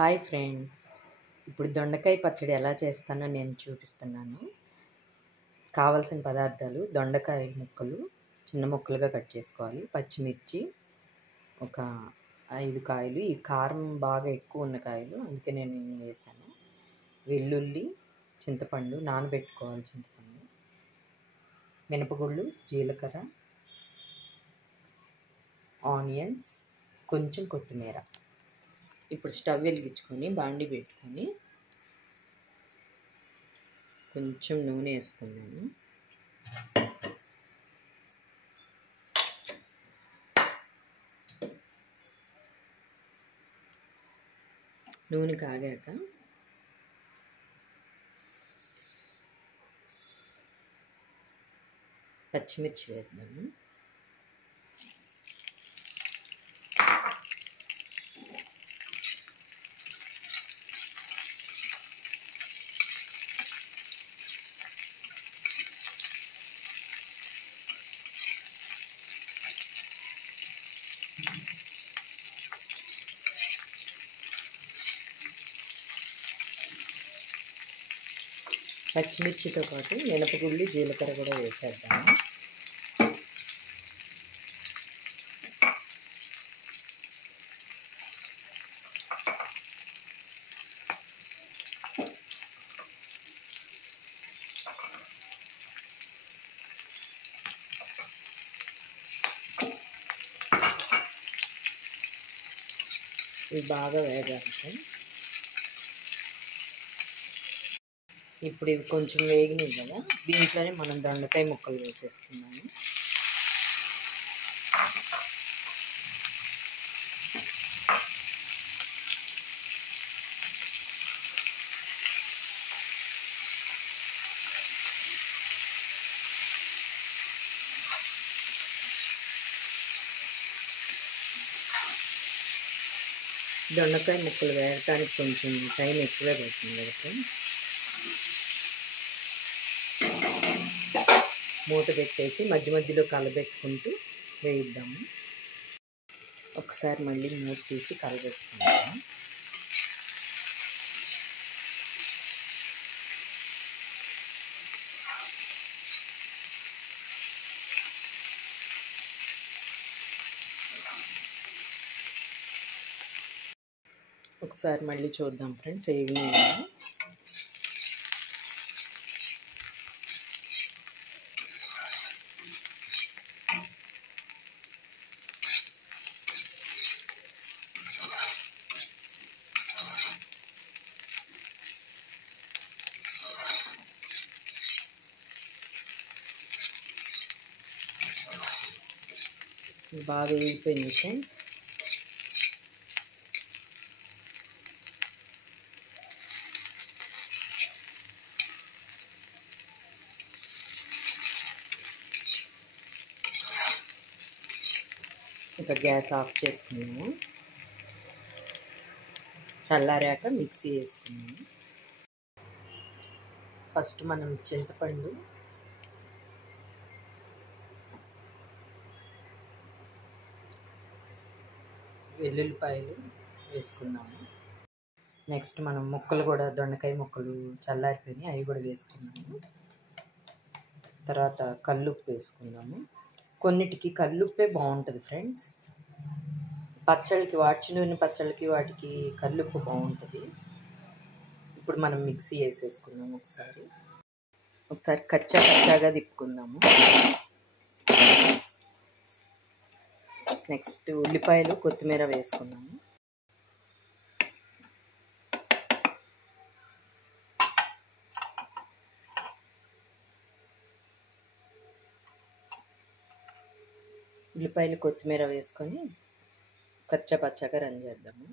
Hi friends, ఇప్పుడు దొండకాయ పచ్చడి ఎలా చేస్తానో నేను చూపిస్తున్నాను. కావాల్సిన పదార్థాలు: దొండకాయ ముక్కలు చిన్న ముక్కలుగా కట్ చేసుకోవాలి, పచ్చిమిర్చి ఒక 5 కాయలు, ఈ కారం బాగా ఎక్కువ ఉన్న కాయలు అందుకే నేను ఇన్ని వేసాను, వెల్లుల్లి, చింతపండు నానబెట్టుకోవాలి, చింతపండు, మినపగుళ్ళు, జీలకర్ర, ఆనియన్స్, కొంచెం కొత్తిమీర. ఇప్పుడు స్టవ్ వెలిగించుకొని బాండి పెట్టుకొని కొంచెం నూనె వేసుకున్నాను. నూనె కాగాక పచ్చిమిర్చి వేద్దాము. పచ్చిమిర్చితో పాటు మినపగుళ్ళు, జీలకర్ర కూడా వేసేద్దాము. ఇవి బాగా వేగాలి. ఇప్పుడు ఇవి కొంచెం వేగినాయి కదా, దీంట్లోనే మనం దొండకాయ ముక్కలు వేసేస్తున్నాము. దొండకాయ ముక్కలు వేయడానికి కొంచెం టైం ఎక్కువే పడుతుంది కదా ఫ్రెండ్స్. మూత పెట్టేసి మధ్య మధ్యలో కలబెట్టుకుంటూ వేయిద్దాము. ఒకసారి మళ్ళీ మూత తీసి కలబెట్టుకుంటాము. ఒకసారి మళ్ళీ చూద్దాం ఫ్రెండ్స్, వేగినాయి. బాగా వేగిపోయింది ఫ్రెండ్స్. ఇంకా గ్యాస్ ఆఫ్ చేసుకున్నాము. చల్లారాక మిక్సీ వేసుకున్నాము. ఫస్ట్ మనం చింతపండు, వెల్లుల్లిపాయలు వేసుకున్నాము. నెక్స్ట్ మనం ముక్కలు కూడా, దొండకాయ ముక్కలు చల్లారిపోయినాయి, అవి కూడా వేసుకున్నాము. తర్వాత కల్లుప్పు వేసుకున్నాము. కొన్నిటికి కల్లుప్పే బాగుంటుంది ఫ్రెండ్స్. పచ్చళ్ళకి, వాడ్చినూనె పచ్చళ్ళకి వాటికి కల్లుప్పు బాగుంటుంది. ఇప్పుడు మనం మిక్సీ వేసేసుకున్నాము. ఒకసారి కచ్చాగా తిప్పుకుందాము. నెక్స్ట్ ఉల్లిపాయలు, కొత్తిమీర వేసుకున్నాము. ఉల్లిపాయలు, కొత్తిమీర వేసుకొని పచ్చాగా రన్ చేద్దాము.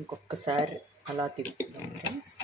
ఇంకొకసారి అలా తిప్పుదాం ఫ్రెండ్స్.